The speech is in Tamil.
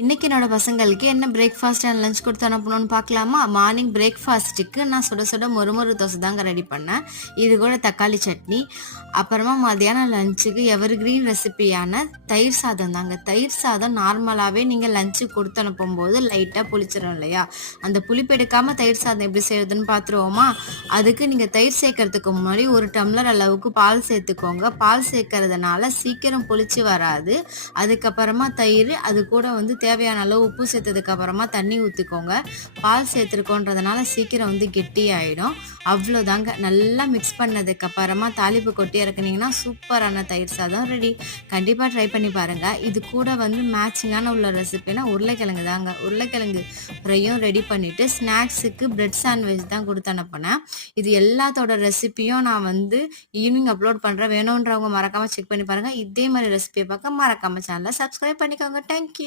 இன்னைக்கு என்னோட பசங்களுக்கு என்ன பிரேக்ஃபாஸ்ட் அண்ட் லஞ்ச் கொடுத்து அனுப்பணும்னு பார்க்கலாமா? மார்னிங் பிரேக்ஃபாஸ்ட்டுக்கு நான் சுட சுட மொறுமொறு தோசை தாங்க ரெடி பண்ணேன். இது கூட தக்காளி சட்னி. அப்புறமா மதியானம் லஞ்சுக்கு எவர் கிரீன் ரெசிபியான தயிர் சாதம் தாங்க. தயிர் சாதம் நார்மலாகவே நீங்கள் லஞ்சு கொடுத்து அனுப்பும்போது லைட்டாக புளிச்சிடும் இல்லையா? அந்த புளிப்பு எடுக்காமல் தயிர் சாதம் எப்படி செய்யறதுன்னு பார்த்துருவோமா? அதுக்கு நீங்கள் தயிர் சேர்க்கறதுக்கு முன்னாடி 1 டம்ளர் அளவுக்கு பால் சேர்த்துக்கோங்க. பால் சேர்க்கறதுனால சீக்கிரம் புளிச்சு வராது. அதுக்கப்புறமா தயிர், அது கூட தேவையான அளவு உப்பு சேர்த்ததுக்கு அப்புறமா தண்ணி ஊற்றிக்கோங்க. பால் சேர்த்துருக்கோன்றதுனால சீக்கிரம் கெட்டி ஆகிடும். அவ்வளோதாங்க. நல்லா மிக்ஸ் பண்ணதுக்கு அப்புறமா தாளிப்பு கொட்டி இறக்குனீங்கன்னா சூப்பரான தயிர் சாதம் ரெடி. கண்டிப்பாக ட்ரை பண்ணி பாருங்கள். இது கூட மேட்சிங்கான உள்ள ரெசிபினா உருளைக்கிழங்கு தாங்க. உருளைக்கிழங்கு ஃப்ரையும் ரெடி பண்ணிவிட்டு ஸ்நாக்ஸுக்கு பிரெட் சாண்ட்விச் தான் கொடுத்து அனுப்பினேன். இது எல்லாத்தோட ரெசிபியும் நான் ஈவினிங் அப்லோட் பண்ணுறேன். வேணுன்றவங்க மறக்காமல் செக் பண்ணி பாருங்கள். இதே மாதிரி ரெசிபியை பார்க்க மறக்காமல் சேனலை சப்ஸ்கிரைப் பண்ணிக்கோங்க. தேங்க்யூ.